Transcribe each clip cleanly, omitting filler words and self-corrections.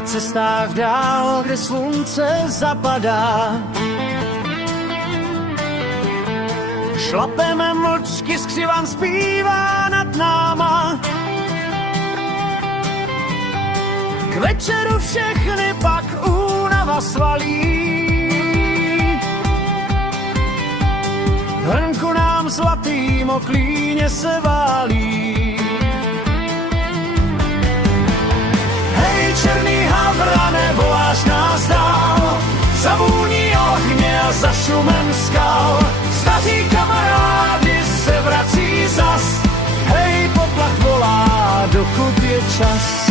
Na cestách dál, kde slunce zapadá, šlapeme mlčky, skřivan zpívá nad náma. K večeru všechny pak únava svalí. Venku nám zlatým oklíně se válí. Hej, černý havrane, voláš nás dál, za vůní ohně a za šumem skal. Staří kamarádi se vrací zas, hej, poplach volá, dokud je čas.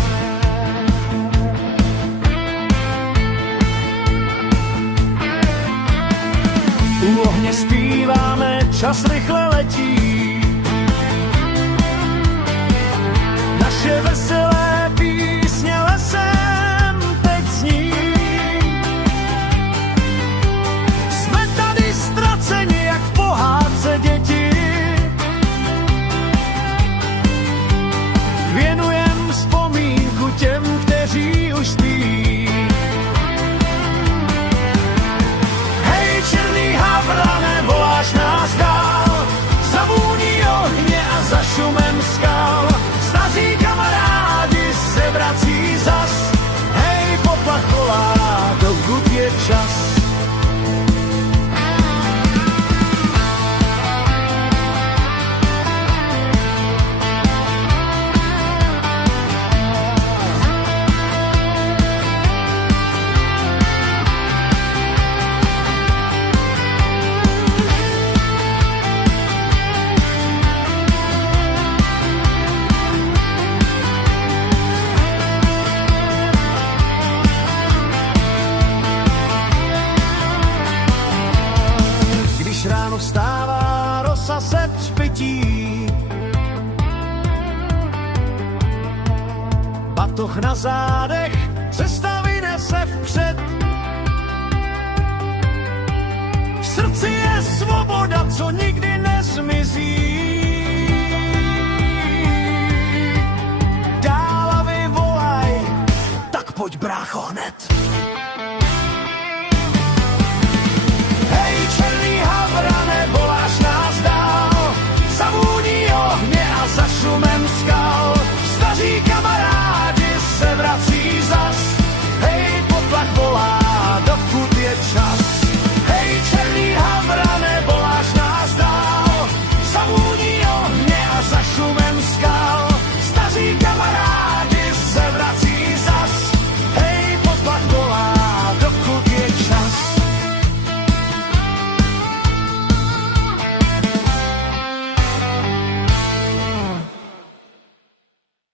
U ohně zpíváme, čas rychle letí. Naše veselé písně lesem teď zní. Jsme tady ztraceni, jak v pohádce děti. Věnujem vzpomínku těm, kteří už spí. Černý havrane, voláš nás dál, za vůní ohně a za šumem skal. Staří kamarádi se vrací zas, hej, poplach volá, dokud je čas. Vstává rosa se třpytí, batoh na zádech, cesta vynese vpřed. V srdci je svoboda, co nikdy nezmizí. Dál a vyvolaj, tak pojď brácho hned.